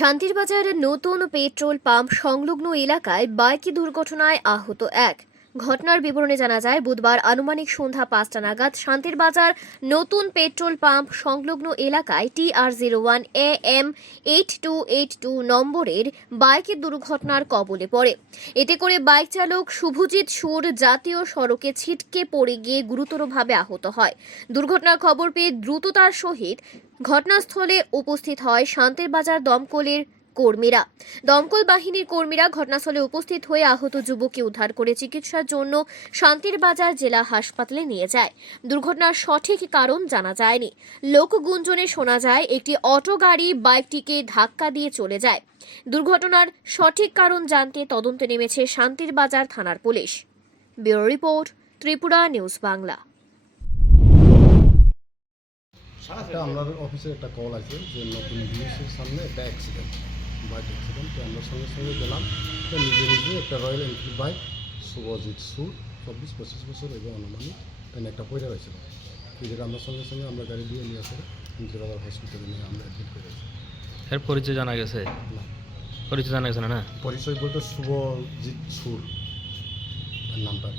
শান্তিরবাজার নতুন petrol pump সংলগ্ন এলাকায় বাইকে দুর্ঘটনায় আহত এক। ঘটনার বিবরণে জানা যায়, বুধবার আনুমানিক সন্ধ্যা 5টা নাগাদ শান্তিরবাজার নতুন পেট্রোল পাম্প সংলগ্ন এলাকায় TR01 AM 8282 নম্বরের বাইকের দুর্ঘটনার কবলে পড়ে। এতে করে বাইক চালক শুভজিৎ সুর জাতীয় সড়কে ছিটকে পড়ে গিয়ে গুরুতরভাবে আহত হয়। দুর্ঘটনার খবর পেয়ে দ্রুততার সহিত ঘটনাস্থলে উপস্থিত হয় শান্তিরবাজার দমকলের কর্মীরা। দমকল বাহিনীর কর্মীরা ঘটনাস্থলে উপস্থিত হয়ে আহত যুবককে উদ্ধার করে চিকিৎসার জন্য শান্তিরবাজার জেলা হাসপাতালে নিয়ে যায়। দুর্ঘটনার সঠিক কারণ জানা যায়নি। লোকগুঞ্জনে শোনা যায় একটি অটো গাড়ি বাইকটিকে ধাক্কা দিয়ে চলে যায়। দুর্ঘটনার সঠিক কারণ জানতে তদন্তে নেমেছে শান্তিরবাজার থানার police. Bureau report, Tripura news Bangla. আমাদের অফিসে একটা কল আছে যে নতুন বিএসের সামনে একটা অ্যাক্সিডেন্ট, বাইক অ্যাক্সিডেন্ট। তো আমরা সঙ্গে সঙ্গে গেলাম। তো নিজে নিজে একটা রয়্যাল এনফিল্ড বাইক, শুভজিৎ সুর, 24-25 বছর এবং আনুমানিক একটা পয়সা হয়েছিল। যেটা আমরা সঙ্গে সঙ্গে আমরা গাড়ি দিয়ে নিয়ে আসলে শান্তিরবাজার হসপিটালে নিয়ে আমরা অ্যাডমিট করেছি। এর পরিচয় জানা গেছে? না, পরিচয় জানা গেছে না। পরিচয় বলতে শুভজিৎ সুর নামটা।